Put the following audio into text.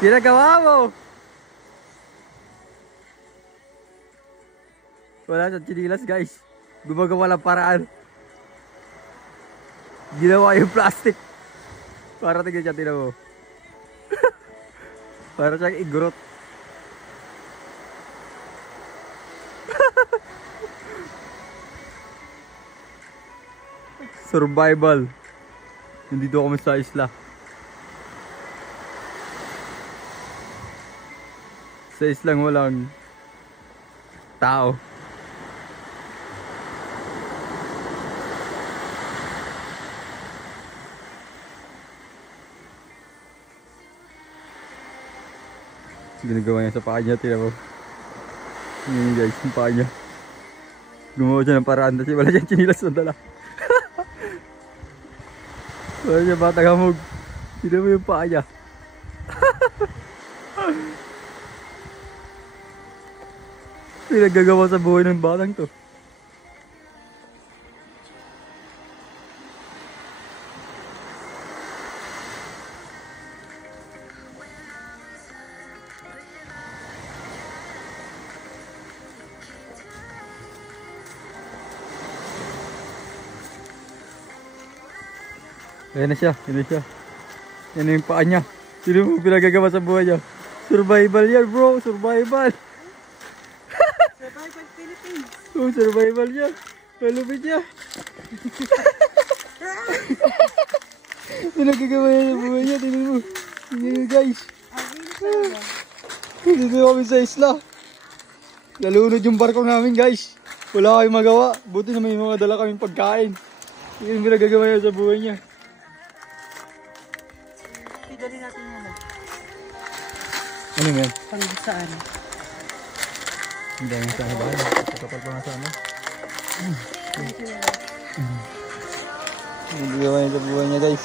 Ginagawa mo! Wala siyang chinilas guys. Gumagawa lang paraan. Ginawa yung plastic. Para tingin siya, tinan mo. Para siyang igurot. Survival. Nandito kami sa isla. Sa islang walang tao. Ginagawa niya sa paa niya, tira mo. Ngayon guys, yung paa niya. Gumawa siya ng paraan kasi wala siyang chinilas na dala. Wala siya batang hamog. Tira mo yung paa niya. Pinagagawa sa buhay ng batang to. Ayan na siya, ayan na siya. Yan na yung paa niya. Sino mo pinagagawa sa buhay niya? Survival yan bro, survival. Survival Philippines. Oh, survival niya. Malupit niya. Pinagagawa niya sa buhay niya, tingnan mo. Tingnan mo guys. Dito kami sa isla. Lalunod yung barko namin guys. Wala kayong magawa. Buti na may mga dala kaming pagkain. Tingnan mo pinagagawa niya sa buhay niya. Dali natin yan. Ano yan? Pang saan? Hindi nga sana ba? Kapal pa nga sana. Hindi gawa niya sa buhay niya guys.